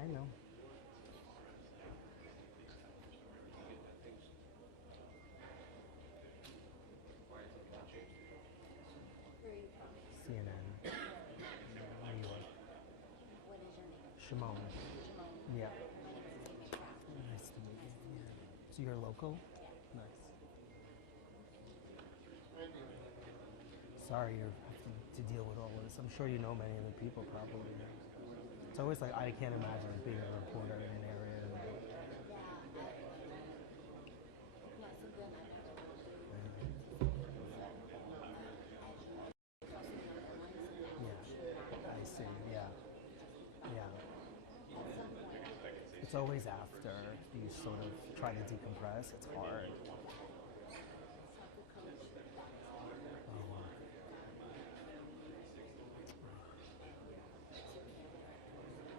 I know. CNN, New York. Shimon. Yeah. Nice to meet you. Yeah. So you're local? Nice. Sorry you're having to deal with all this. I'm sure you know many of the people probably. It's always like I can't imagine being a reporter in an area. Yeah, I see. Yeah, yeah. It's always after you sort of try to decompress. It's hard.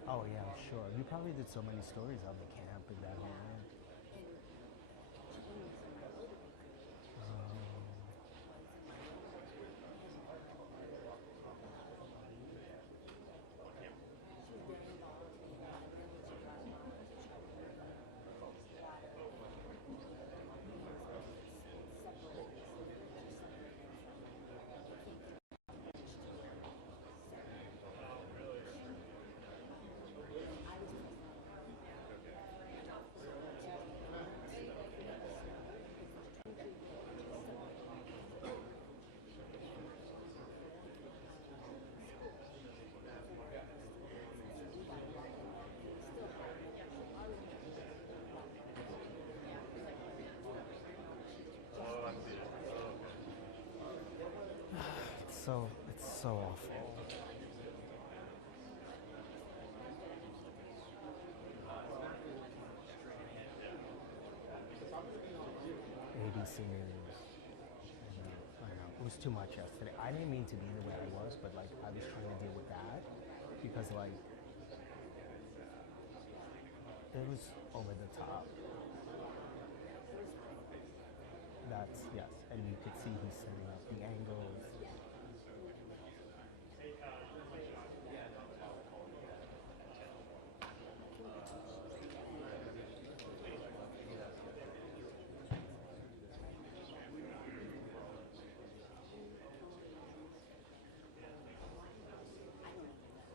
Oh, oh yeah, sure. You probably did so many stories of the camp in that area. It's so awful. ABC News. I know. It was too much yesterday. I didn't mean to be the way I was, but like I was trying to deal with that because like it was over the top. That's yes, and you could see he's setting up the angles.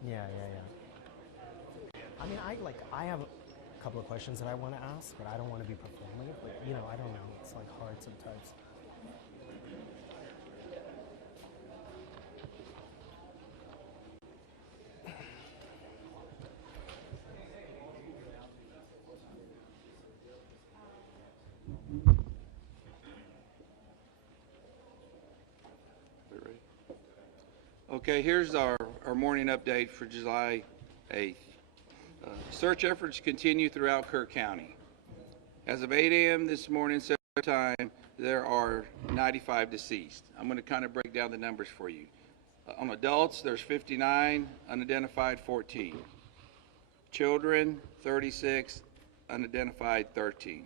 Yeah, yeah, yeah. I mean, I have a couple of questions that I want to ask, but I don't want to be performative. But I don't know. It's like hard sometimes. Okay, here's our morning update for July 8th. Search efforts continue throughout Kerr County. As of 8 a.m. this morning, Central Time, there are 95 deceased. I'm going to kind of break down the numbers for you. On adults, there's 59, unidentified 14. Children, 36, unidentified 13.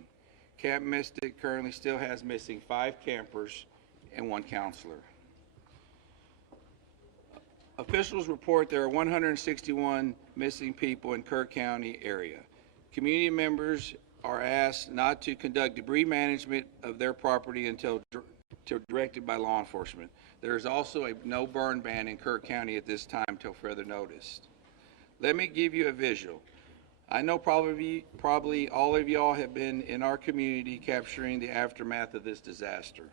Camp Mystic currently still has missing 5 campers and 1 counselor. Officials report there are 161 missing people in Kerr County area. Community members are asked not to conduct debris management of their property until directed by law enforcement. There is also a no burn ban in Kerr County at this time until further notice. Let me give you a visual. I know probably all of y'all have been in our community capturing the aftermath of this disaster.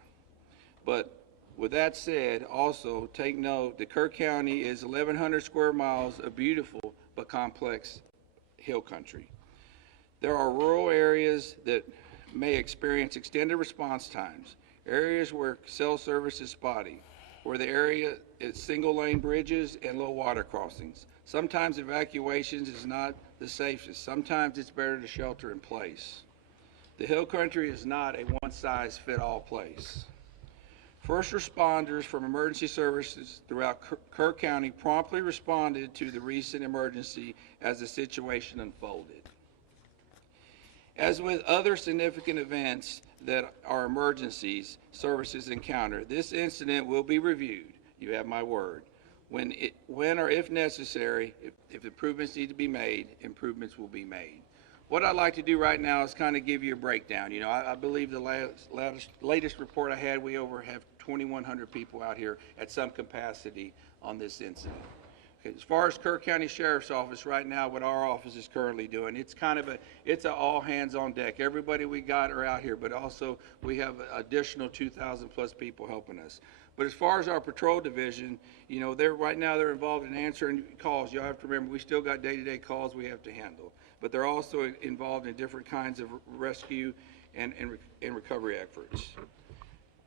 But with that said, also take note that Kerr County is 1,100 square miles of beautiful but complex hill country. There are rural areas that may experience extended response times, areas where cell service is spotty, where the area is single-lane bridges and low water crossings. Sometimes evacuations is not the safest. Sometimes it's better to shelter in place. The hill country is not a one-size-fits-all place. First responders from emergency services throughout Kerr County promptly responded to the recent emergency as the situation unfolded. As with other significant events that are emergencies services encounter, this incident will be reviewed, you have my word, When or if necessary, if improvements need to be made, improvements will be made. What I'd like to do right now is kind of give you a breakdown. You know, I believe the latest report I had, we have 2,100 people out here at some capacity on this incident. Okay, as far as Kerr County Sheriff's Office right now, what our office is currently doing, it's a all hands on deck. Everybody we got are out here, but also we have additional 2,000 plus people helping us. But as far as our patrol division, you know, right now they're involved in answering calls. You have to remember, we still got day-to-day calls we have to handle. But they're also involved in different kinds of rescue and recovery efforts.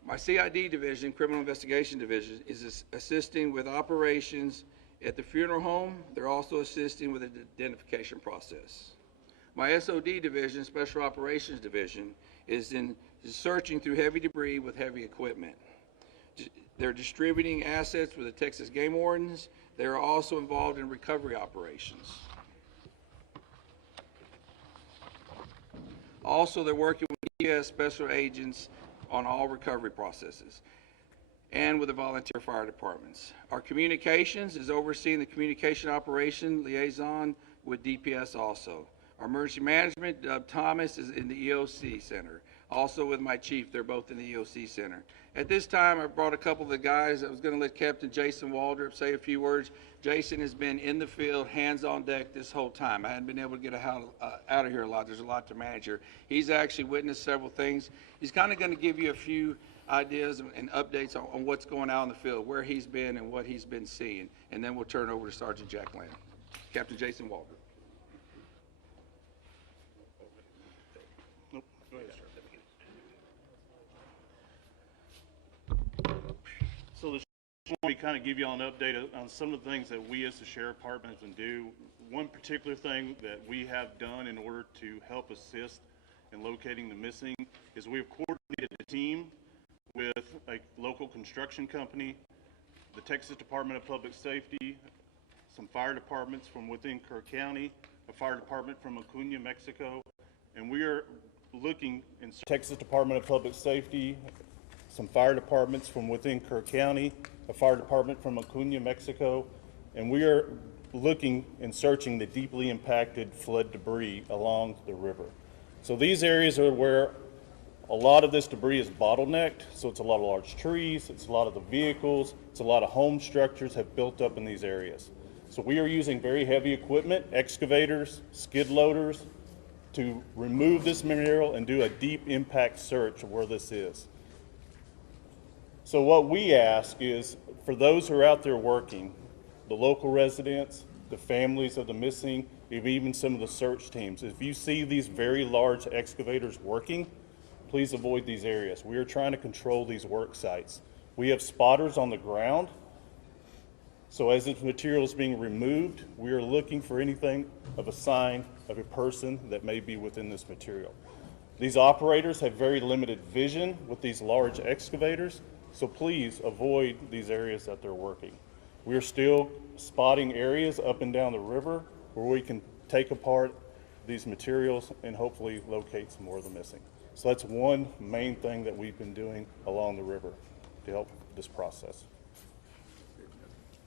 My CID division, Criminal Investigation Division, is assisting with operations at the funeral home. They're also assisting with the identification process. My SOD division, Special Operations Division, is searching through heavy debris with heavy equipment. They're distributing assets with the Texas Game Wardens. They are also involved in recovery operations. Also, they're working with ES special agents on all recovery processes and with the volunteer fire departments. Our communications is overseeing the communication operation liaison with DPS also. Our emergency management, Doug Thomas, is in the EOC Center. Also with my chief, they're both in the EOC Center. At this time, I brought a couple of the guys. I was going to let Captain Jason Waldrop say a few words. Jason has been in the field, hands on deck this whole time. I hadn't been able to get out of here a lot. There's a lot to manage here. He's actually witnessed several things. He's kind of going to give you a few ideas and updates on what's going on in the field, where he's been and what he's been seeing. And then we'll turn it over to Sergeant Jack Lamb. Captain Jason Waldrop. Nope. Go ahead. So this want to kind of give you all an update on some of the things that we as the Sheriff Department can do. One particular thing that we have done in order to help assist in locating the missing is we've coordinated a team with a local construction company, the Texas Department of Public Safety, some fire departments from within Kerr County, a fire department from Acuña, Mexico, and we are looking in Texas Department of Public Safety, some fire departments from within Kerr County, a fire department from Acuña, Mexico, and we are looking and searching the deeply impacted flood debris along the river. So these areas are where a lot of this debris is bottlenecked, so it's a lot of large trees, it's a lot of the vehicles, it's a lot of home structures have built up in these areas. So we are using very heavy equipment, excavators, skid loaders, to remove this material and do a deep impact search of where this is. So what we ask is, for those who are out there working, the local residents, the families of the missing, even some of the search teams, if you see these very large excavators working, please avoid these areas. We are trying to control these work sites. We have spotters on the ground, so as this material is being removed, we are looking for anything of a sign of a person that may be within this material. These operators have very limited vision with these large excavators, so please avoid these areas that they're working. We are still spotting areas up and down the river where we can take apart these materials and hopefully locate some more of the missing. So that's one main thing that we've been doing along the river to help this process.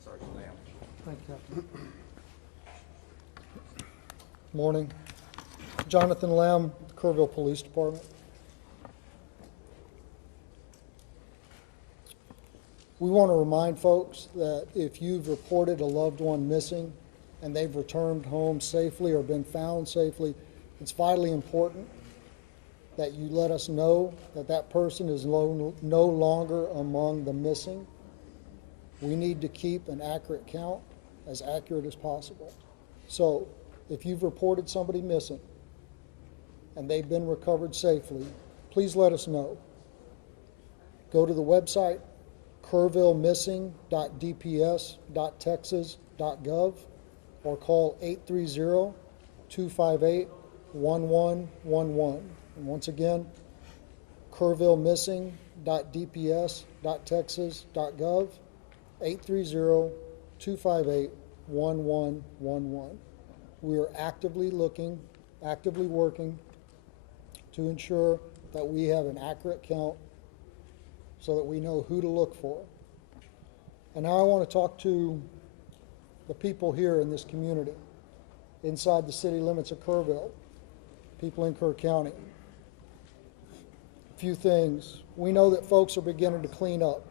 Sergeant Lamb. Thank you, Captain. Morning. Jonathan Lamb, Kerrville Police Department. We want to remind folks that if you've reported a loved one missing and they've returned home safely or been found safely, it's vitally important that you let us know that that person is no longer among the missing. We need to keep an accurate count, as accurate as possible. So if you've reported somebody missing and they've been recovered safely, please let us know. Go to the website, kerrvillemissing.dps.texas.gov, or call 830-258-1111. And once again, kerrvillemissing.dps.texas.gov, 830-258-1111. We are actively working to ensure that we have an accurate count so that we know who to look for. And now I want to talk to the people here in this community, inside the city limits of Kerrville, people in Kerr County. A few things. We know that folks are beginning to clean up.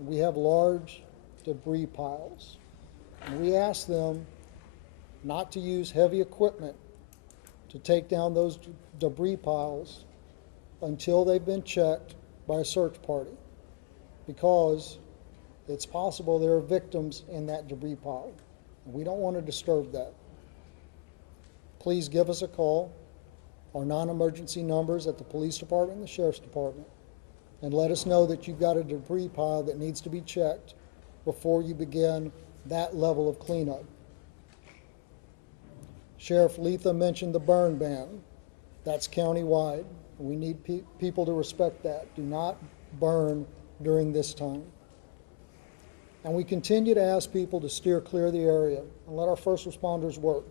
We have large debris piles. And we ask them not to use heavy equipment to take down those debris piles until they've been checked by a search party, because it's possible there are victims in that debris pile. We don't want to disturb that. Please give us a call, our non-emergency numbers at the police department and the sheriff's department, and let us know that you've got a debris pile that needs to be checked before you begin that level of cleanup. Sheriff Letha mentioned the burn ban. That's countywide. We need people to respect that. Do not burn during this time. And we continue to ask people to steer clear of the area and let our first responders work.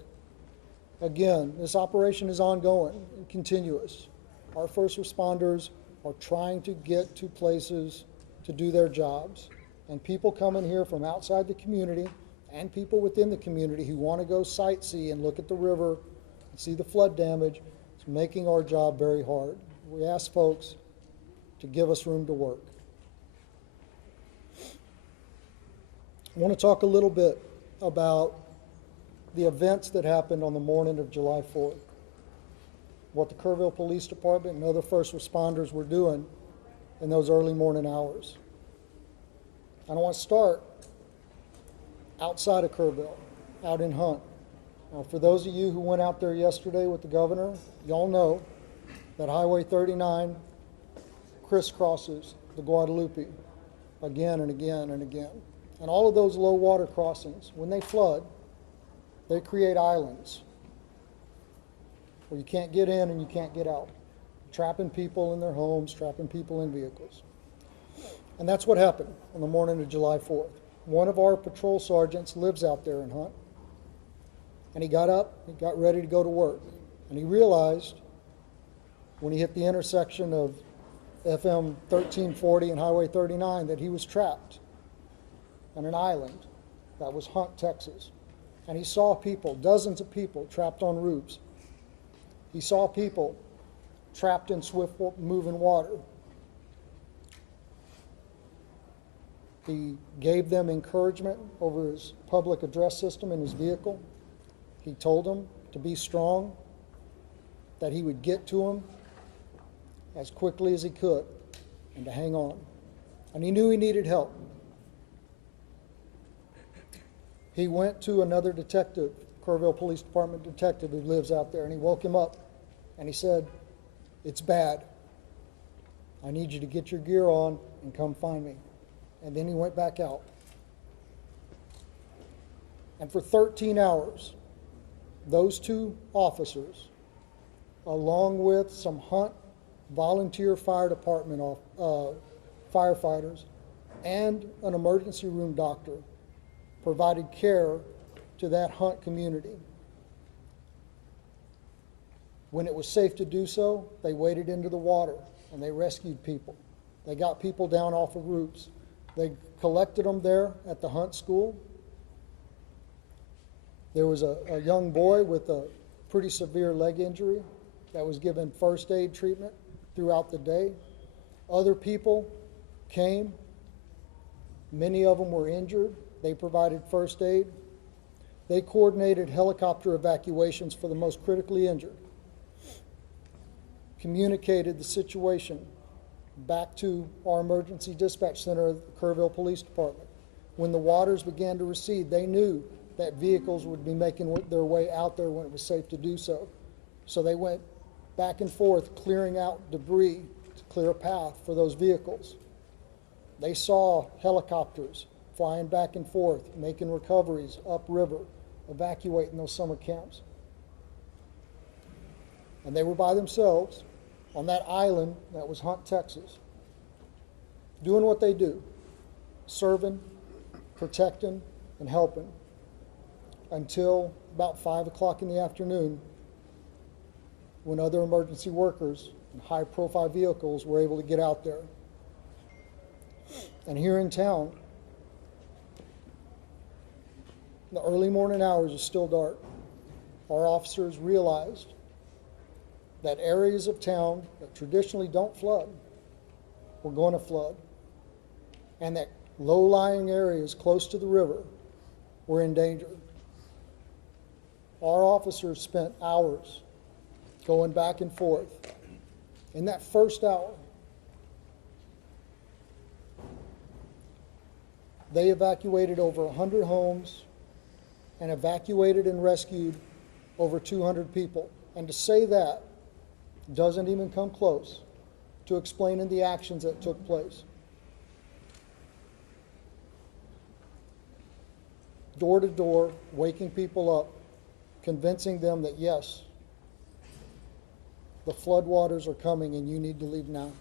Again, this operation is ongoing and continuous. Our first responders are trying to get to places to do their jobs. And people come in here from outside the community and people within the community who want to go sightsee and look at the river and see the flood damage. It's making our job very hard. We ask folks to give us room to work. I want to talk a little bit about the events that happened on the morning of July 4th, what the Kerrville Police Department and other first responders were doing in those early morning hours. And I want to start outside of Kerrville, out in Hunt. Now, for those of you who went out there yesterday with the governor, y'all know that Highway 39 crisscrosses the Guadalupe again and again and again. And all of those low water crossings, when they flood, they create islands where you can't get in and you can't get out, trapping people in their homes, trapping people in vehicles. And that's what happened on the morning of July 4th. One of our patrol sergeants lives out there in Hunt, and he got up, he got ready to go to work, and he realized when he hit the intersection of FM 1340 and Highway 39 that he was trapped on an island that was Hunt, Texas. And he saw people, dozens of people, trapped on roofs. He saw people trapped in swift moving water. He gave them encouragement over his public address system in his vehicle. He told them to be strong, that he would get to them as quickly as he could, and to hang on. And he knew he needed help. He went to another detective, Kerrville Police Department detective who lives out there, and he woke him up and he said, "It's bad. I need you to get your gear on and come find me." And then he went back out. And for 13 hours, those two officers, along with some Hunt volunteer fire department firefighters and an emergency room doctor, provided care to that Hunt community. When it was safe to do so, they waded into the water and they rescued people. They got people down off of roofs. They collected them there at the Hunt School. There was a young boy with a pretty severe leg injury that was given first aid treatment throughout the day. Other people came. Many of them were injured. They provided first aid. They coordinated helicopter evacuations for the most critically injured, communicated the situation back to our emergency dispatch center of the Kerrville Police Department. When the waters began to recede, they knew that vehicles would be making their way out there when it was safe to do so. So they went back and forth, clearing out debris to clear a path for those vehicles. They saw helicopters flying back and forth, making recoveries upriver, evacuating those summer camps. And they were by themselves on that island that was Hunt, Texas, doing what they do, serving, protecting, and helping, until about 5 o'clock in the afternoon, when other emergency workers and high-profile vehicles were able to get out there. And here in town, in the early morning hours, it's still dark, our officers realized that areas of town that traditionally don't flood were going to flood, and that low-lying areas close to the river were in danger. Our officers spent hours going back and forth. In that first hour, they evacuated over 100 homes and evacuated and rescued over 200 people. And to say that doesn't even come close to explaining the actions that took place. Door to door, waking people up, convincing them that yes, the floodwaters are coming and you need to leave now.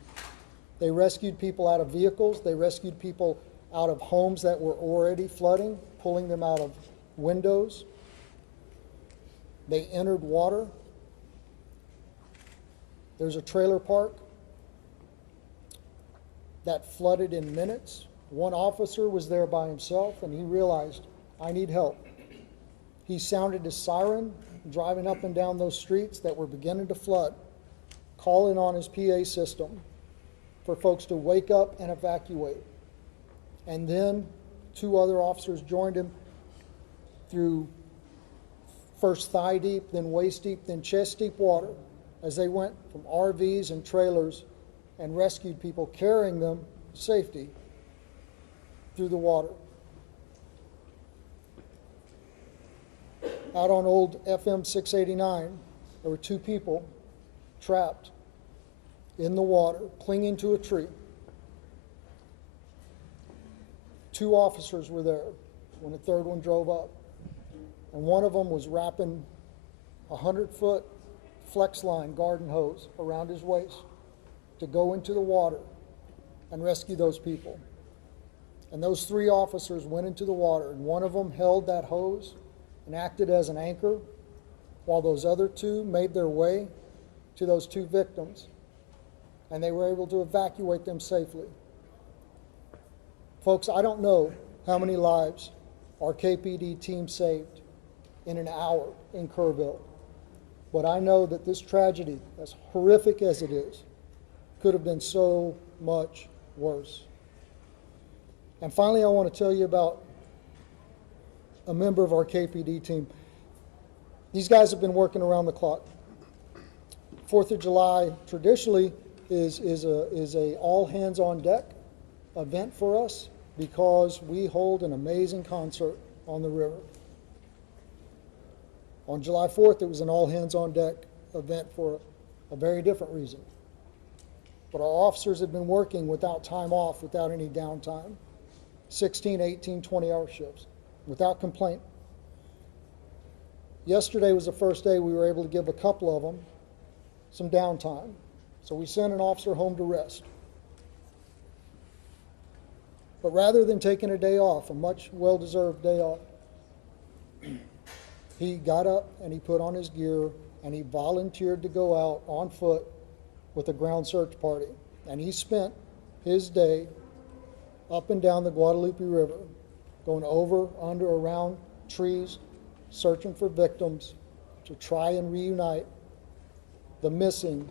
They rescued people out of vehicles. They rescued people out of homes that were already flooding, pulling them out of windows. They entered water. There's a trailer park that flooded in minutes. One officer was there by himself and he realized, I need help. He sounded his siren, driving up and down those streets that were beginning to flood, calling on his PA system for folks to wake up and evacuate. And then 2 other officers joined him through first thigh deep, then waist deep, then chest deep water as they went from RVs and trailers and rescued people, carrying them to safety through the water. Out on old FM 689, there were 2 people trapped in the water, clinging to a tree. 2 officers were there when the 3rd one drove up. And one of them was wrapping a 100-foot flex line garden hose around his waist to go into the water and rescue those people. And those 3 officers went into the water, and one of them held that hose and acted as an anchor while those other 2 made their way to those 2 victims, and they were able to evacuate them safely. Folks, I don't know how many lives our KPD team saved in an hour in Kerrville, but I know that this tragedy, as horrific as it is, could have been so much worse. And finally, I want to tell you about a member of our KPD team. These guys have been working around the clock. 4th of July traditionally is a all hands on deck event for us because we hold an amazing concert on the river. On July 4th, it was an all hands on deck event for a very different reason. But our officers have been working without time off, without any downtime, 16, 18, 20-hour shifts, without complaint. Yesterday was the first day we were able to give a couple of them some downtime. So we sent an officer home to rest. But rather than taking a day off, a much well-deserved day off, he got up and he put on his gear and he volunteered to go out on foot with a ground search party. And he spent his day up and down the Guadalupe River, going over, under, around trees, searching for victims to try and reunite the missing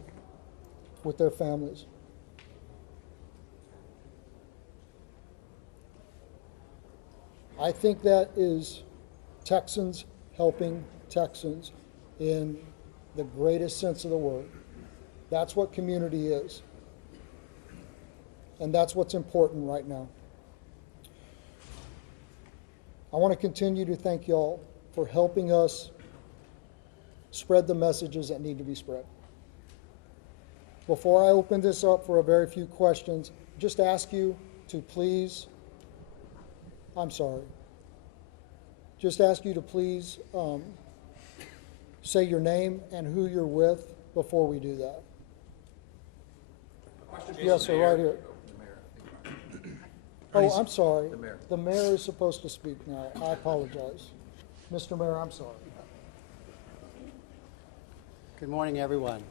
with their families. I think that is Texans helping Texans in the greatest sense of the word. That's what community is. And that's what's important right now. I want to continue to thank y'all for helping us spread the messages that need to be spread. Before I open this up for a very few questions, just ask you to please, just ask you to please say your name and who you're with before we do that. Yes, sir, right here. Oh, I'm sorry. The mayor is supposed to speak now. I apologize. Mr. Mayor, I'm sorry. Good morning, everyone.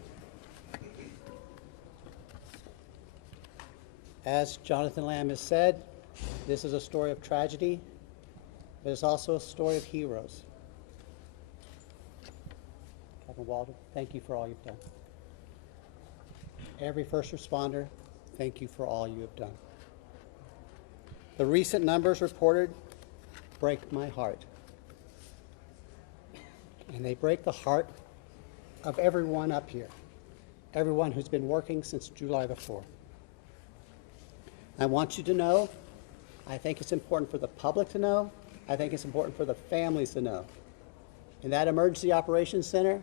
As Jonathan Lamb has said, this is a story of tragedy, but it's also a story of heroes. Captain Walden, thank you for all you've done. Every first responder, thank you for all you have done. The recent numbers reported break my heart. And they break the heart of everyone up here, everyone who's been working since July the 4th. I want you to know, I think it's important for the public to know, I think it's important for the families to know. In that emergency operations center,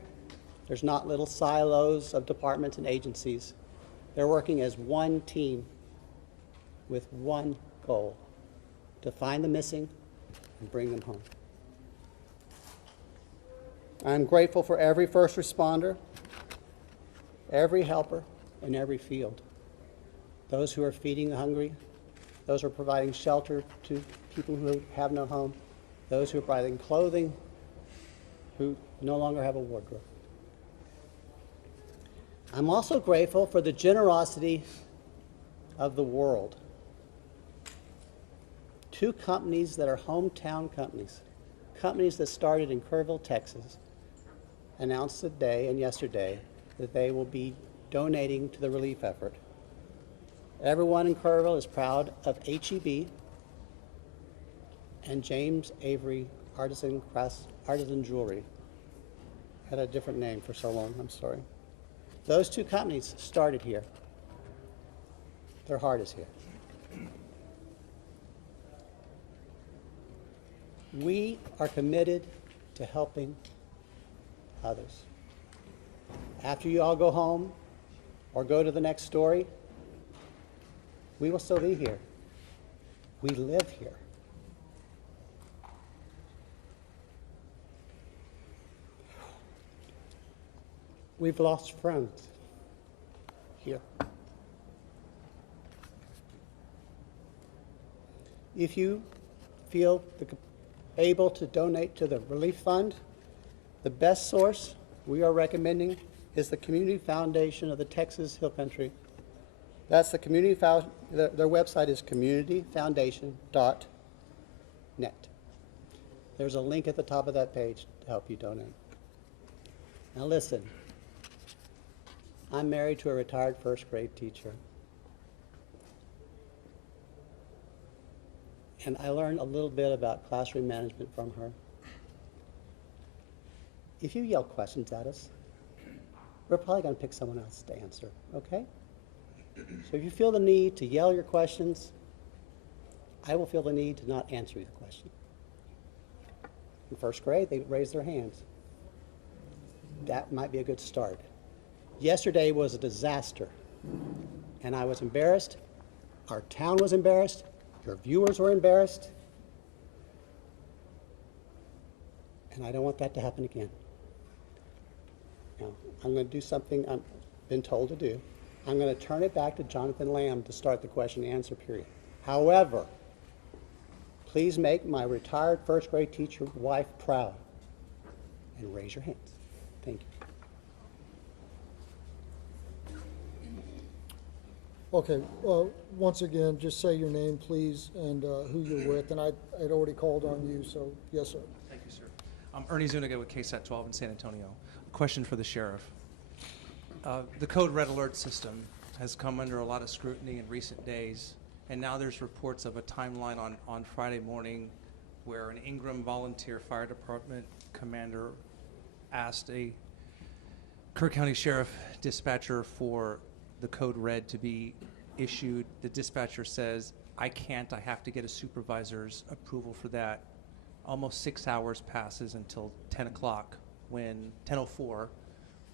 there's not little silos of departments and agencies. They're working as one team with one goal, to find the missing and bring them home. I'm grateful for every first responder, every helper in every field. Those who are feeding the hungry, those who are providing shelter to people who have no home, those who are providing clothing, who no longer have a wardrobe. I'm also grateful for the generosity of the world. Two companies that are hometown companies, companies that started in Kerrville, Texas, announced today and yesterday that they will be donating to the relief effort. Everyone in Kerrville is proud of HEB and James Avery Artisan Jewelry. Had a different name for so long, I'm sorry. Those two companies started here. Their heart is here. We are committed to helping others. After you all go home or go to the next story, we will still be here. We live here. We've lost friends here. If you feel able to donate to the relief fund, the best source we are recommending is the Community Foundation of the Texas Hill Country. That's the community their website is communityfoundation.net. There's a link at the top of that page to help you donate. Now listen, I'm married to a retired first grade teacher. And I learned a little bit about classroom management from her. If you yell questions at us, we're probably going to pick someone else to answer, okay? So if you feel the need to yell your questions, I will feel the need to not answer the question. In first grade, they raised their hands. That might be a good start. Yesterday was a disaster, and I was embarrassed. Our town was embarrassed. Your viewers were embarrassed. And I don't want that to happen again. Now, I'm going to do something I've been told to do. I'm going to turn it back to Jonathan Lamb to start the question and answer period. However, please make my retired first grade teacher wife proud and raise your hands. Thank you. Okay, once again, just say your name, please, and who you're with. And I'd already called on you, so yes, sir. Thank you, sir. I'm Ernie Zuniga with KSAT 12 in San Antonio. A question for the sheriff. The code red alert system has come under a lot of scrutiny in recent days, and now there's reports of a timeline on Friday morning where an Ingram Volunteer Fire Department commander asked a Kerr County Sheriff dispatcher for the code red to be issued. The dispatcher says, I can't, I have to get a supervisor's approval for that. Almost 6 hours passes until 10 o'clock, 10:04,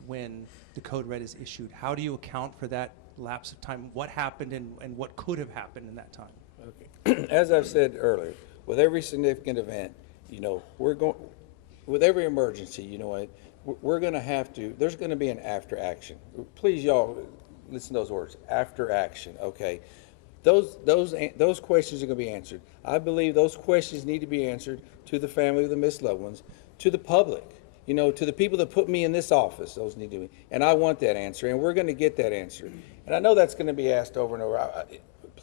when the code red is issued. How do you account for that lapse of time? What happened and what could have happened in that time? Okay. As I've said earlier, with every significant event, we're going, with every emergency, we're going to have to, there's going to be an after action. Please, y'all, listen to those words, after action, okay? Those questions are going to be answered. I believe those questions need to be answered to the family of the missed loved ones, to the public, to the people that put me in this office. Those need to be, and I want that answer, and we're going to get that answer. And I know that's going to be asked over and over.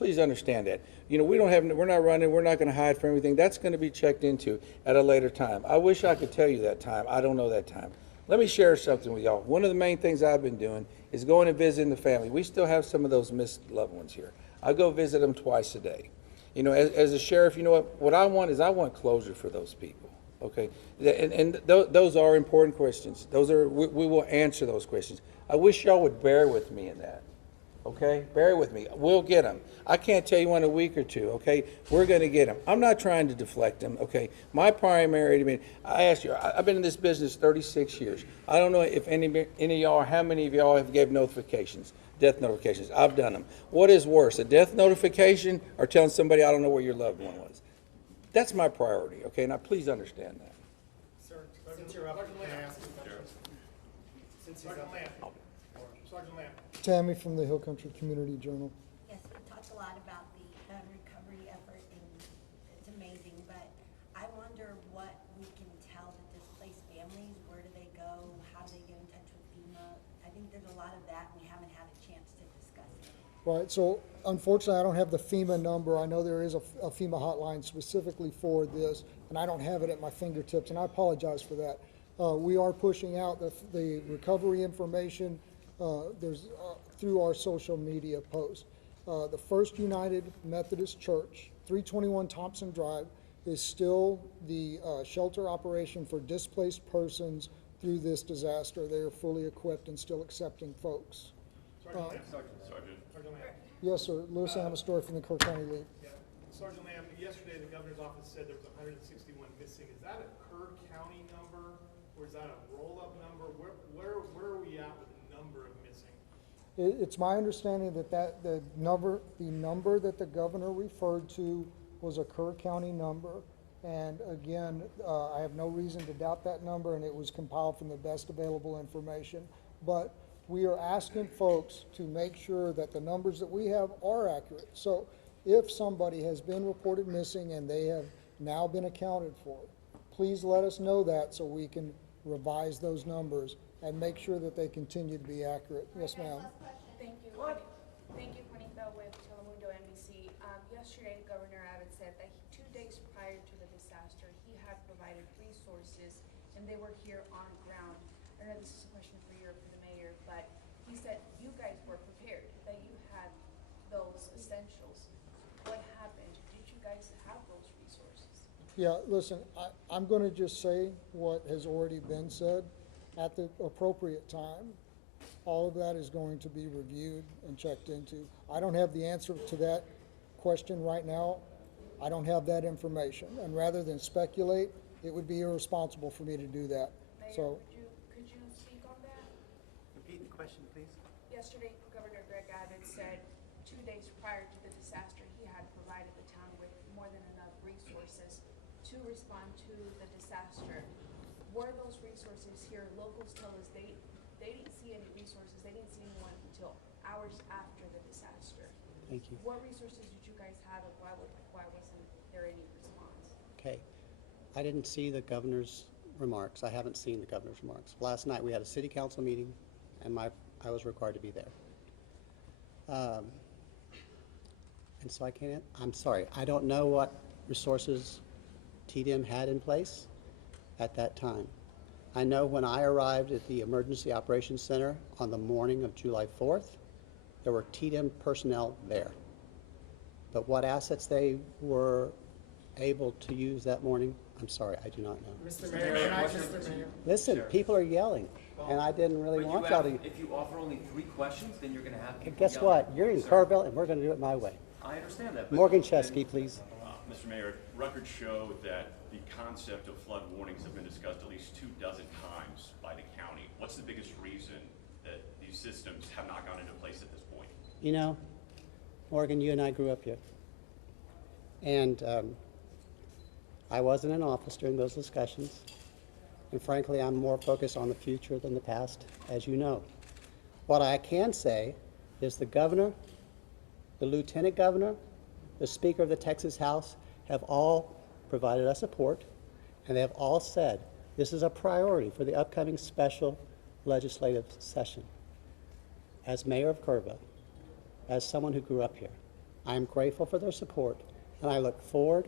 Please understand that. You know, we're not running, we're not gonna hide from everything. That's gonna be checked into at a later time. I wish I could tell you that time. I don't know that time. Let me share something with y'all. One of the main things I've been doing is going and visiting the family. We still have some of those missed loved ones here. I go visit them twice a day. You know, as a sheriff, you know what I want is I want closure for those people, okay? Those are important questions. We will answer those questions. I wish y'all would bear with me in that, okay? Bear with me. We'll get them. I can't tell you in a week or two, okay? We're going to get them. I'm not trying to deflect them, okay? My primary, I mean, I asked you, I've been in this business 36 years. I don't know if any of y'all or how many of y'all have gave notifications, death notifications. I've done them. What is worse, a death notification or telling somebody I don't know where your loved one was? That's my priority, okay? Now, please understand that. Sir, since you're up, can I ask you a question? Since he's up. Sergeant Lamb. Tammy from the Hill Country Community Journal. Yes, we talked a lot about the recovery effort, and it's amazing, but I wonder what we can tell the displaced families. Where do they go? How do they get in touch with FEMA? I think there's a lot of that, and we haven't had a chance to discuss it. Right, so unfortunately, I don't have the FEMA number. I know there is a FEMA hotline specifically for this, and I don't have it at my fingertips, and I apologize for that. We are pushing out the recovery information through our social media posts. The First United Methodist Church, 321 Thompson Drive, is still the shelter operation for displaced persons through this disaster. They are fully equipped and still accepting folks. Sergeant. Yes, sir. Louis Amastor from the Kerr County League. Yeah. Sergeant Lamb, yesterday the governor's office said there was 161 missing. Is that a Kerr County number, or is that a roll-up number? Where are we at with the number of missing? It's my understanding that the number that the governor referred to was a Kerr County number. And again, I have no reason to doubt that number, and it was compiled from the best available information. But we are asking folks to make sure that the numbers that we have are accurate. So if somebody has been reported missing and they have now been accounted for, please let us know that so we can revise those numbers and make sure that they continue to be accurate. Yes, ma'am. Thank you. Thank you, Juanita with Telemundo NBC. Yesterday, Governor Abbott said that 2 days prior to the disaster, he had provided resources and they were here on ground. I know this is a question for you or for the mayor, but he said you guys were prepared, that you had those essentials. What happened? Did you guys have those resources? Yeah, listen, I'm going to just say what has already been said. At the appropriate time, all of that is going to be reviewed and checked into. I don't have the answer to that question right now. I don't have that information. And rather than speculate, it would be irresponsible for me to do that. Mayor, So, could you speak on that? Repeat the question, please. Yesterday, Governor Greg Abbott said 2 days prior to the disaster, he had provided the town with more than enough resources to respond to the disaster. Were those resources here? Locals tell us they didn't see any resources. They didn't see anyone until hours after the disaster. Thank you. What resources did you guys have, and why wasn't there any response? Okay. I didn't see the governor's remarks. I haven't seen the governor's remarks. Last night we had a city council meeting and I was required to be there. And so I'm sorry, I don't know what resources TDM had in place at that time. I know when I arrived at the Emergency Operations Center on the morning of July 4th, there were TDM personnel there. But what assets they were able to use that morning, I'm sorry, I do not know. Mr. Mayor, can I just, Mr. Mayor? Listen, people are yelling, and I didn't really want y'all to. If you offer only 3 questions, then you're going to have people Guess yelling. what? You're in Kerrville, and we're going to do it my way. I understand that. but Morgan then- Chesky, please. Mr. Mayor, records show that the concept of flood warnings have been discussed at least 24 times by the county. What's the biggest reason that these systems have not gone into place at this point? You know, Morgan, you and I grew up here. And I wasn't in office during those discussions. And frankly, I'm more focused on the future than the past, as you know. What I can say is the governor, the lieutenant governor, the Speaker of the Texas House have all provided us support, and they have all said this is a priority for the upcoming special legislative session. As mayor of Kerrville, as someone who grew up here, I'm grateful for their support, and I look forward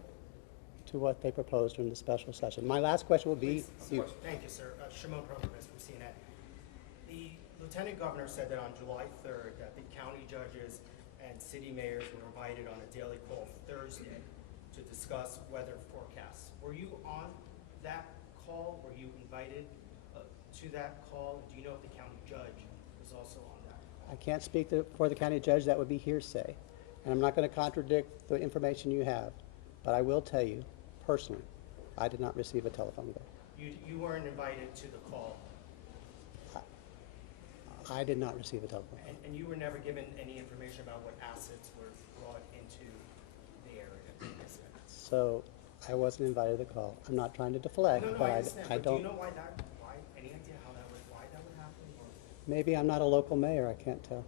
to what they propose during the special session. My last question will be you. Thank you, sir. Shimon Provost from CNN. The Lieutenant Governor said that on July 3rd that the county judges and city mayors were invited on a daily call Thursday to discuss weather forecasts. Were you on that call? Were you invited to that call? Do you know if the county judge was also on that? I can't speak for the county judge. That would be hearsay. And I'm not going to contradict the information you have. But I will tell you, personally, I did not receive a telephone bill. You weren't invited to the call, I did not receive a telephone bill. and you were never given any information about what assets were brought into the area. So I wasn't invited to the call. I'm not trying to deflect, No, but I understand. I But don't. do you know why, any idea why that would happen? Or? Maybe I'm not a local mayor. I can't tell.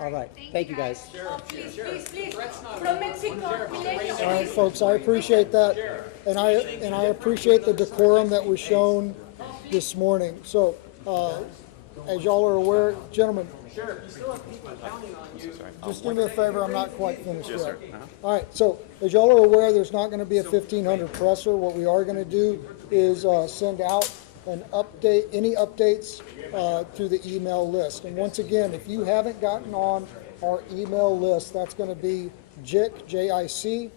All right. Thank you, guys. Oh, please. From Mexico, Milenio. All right, folks, I appreciate that, and I appreciate the decorum that was shown this morning. So, as y'all are aware, gentlemen, just do me a favor, I'm not quite finished yet. All right, so as y'all are aware, there's not going to be a 1500 presser. What we are going to do is send out an update, any updates through the email list. And once again, if you haven't gotten on our email list, that's going to be JIC, J-I-C,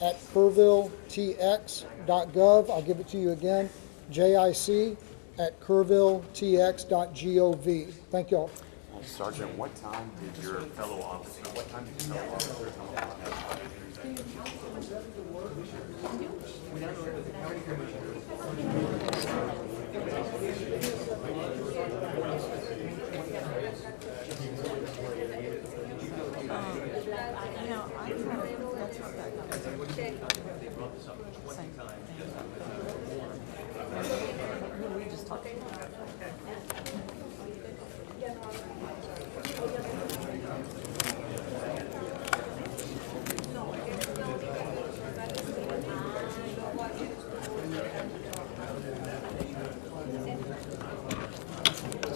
at kerrvilletx.gov. I'll give it to you again, JIC at kerrvilletx.gov. Thank y'all. Sergeant, what time did your fellow officer tell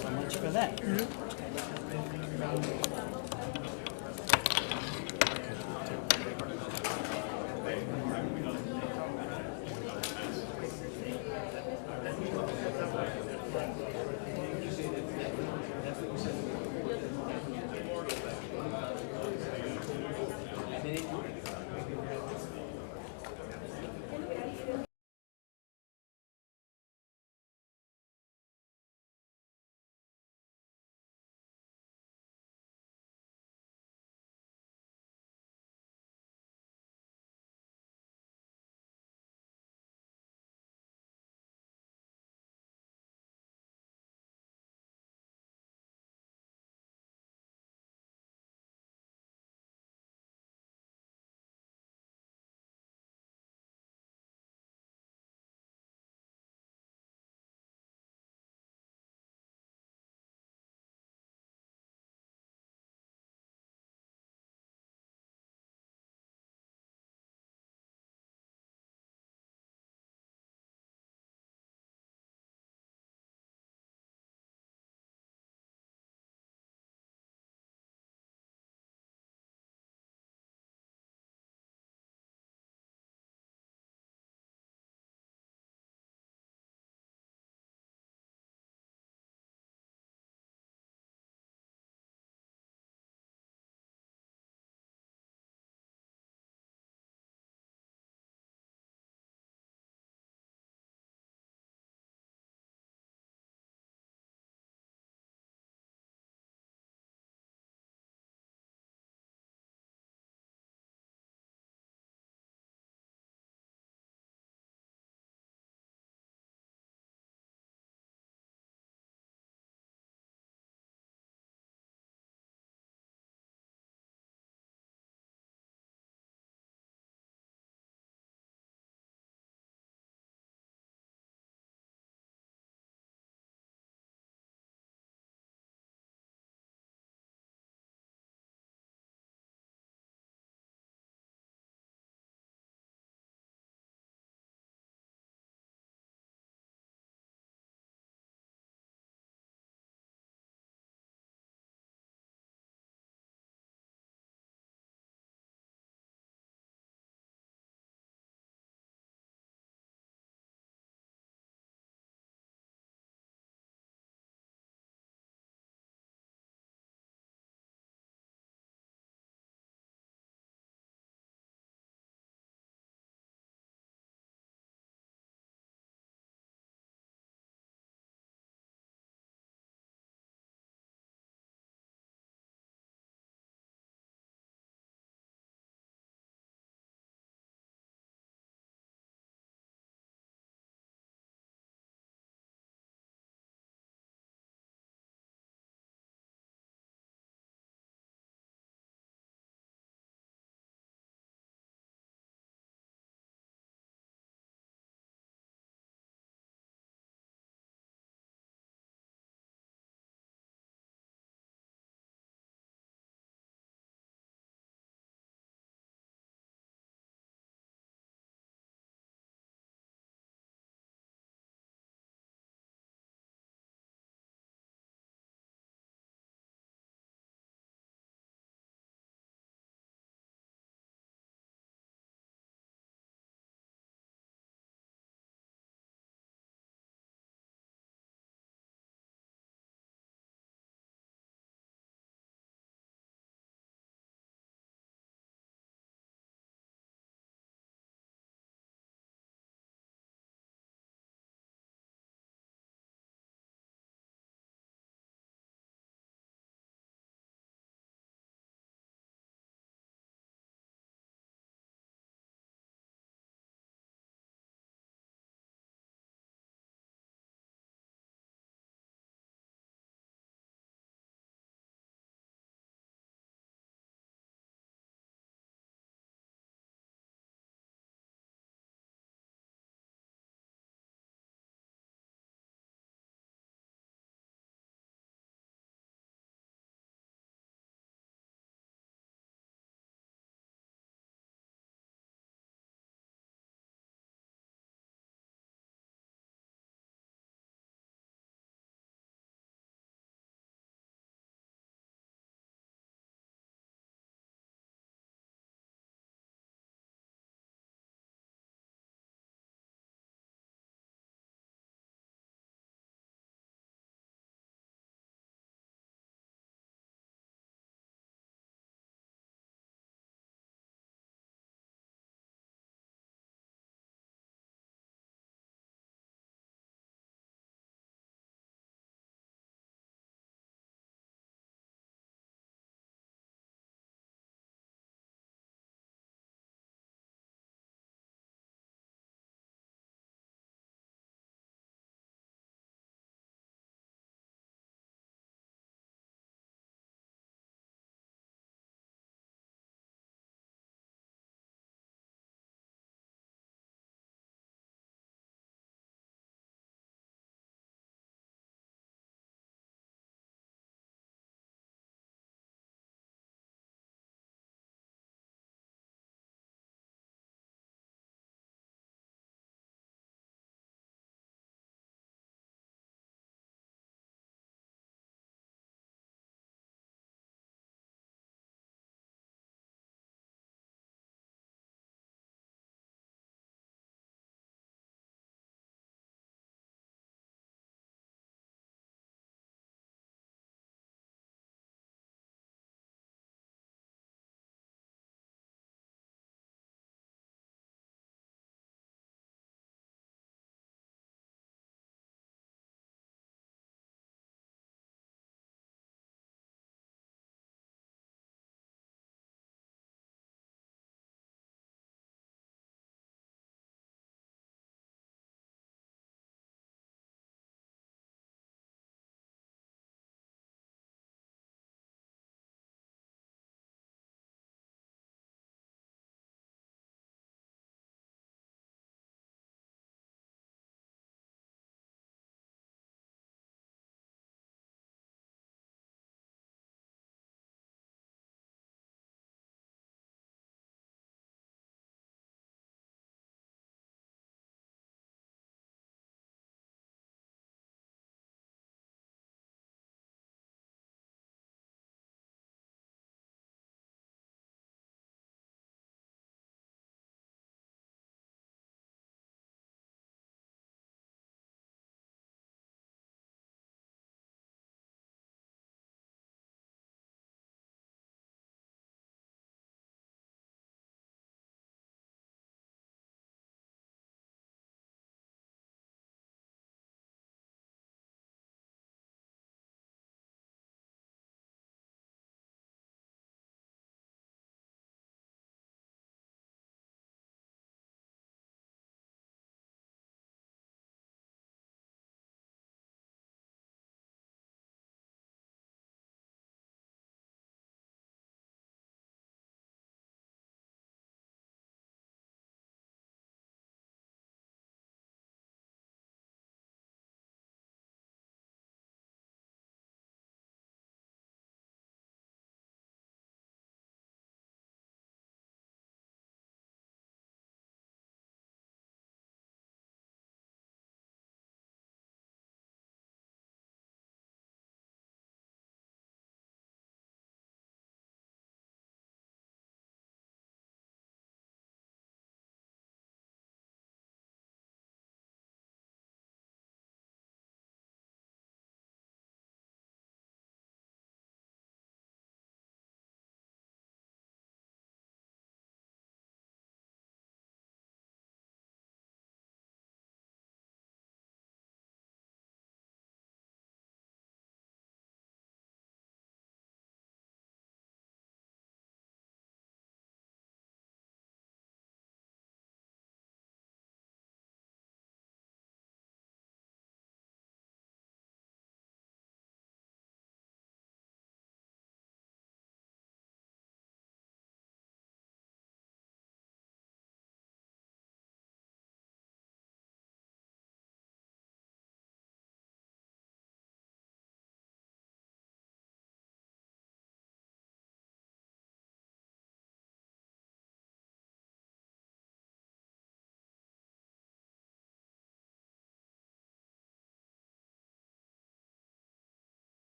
So much for that.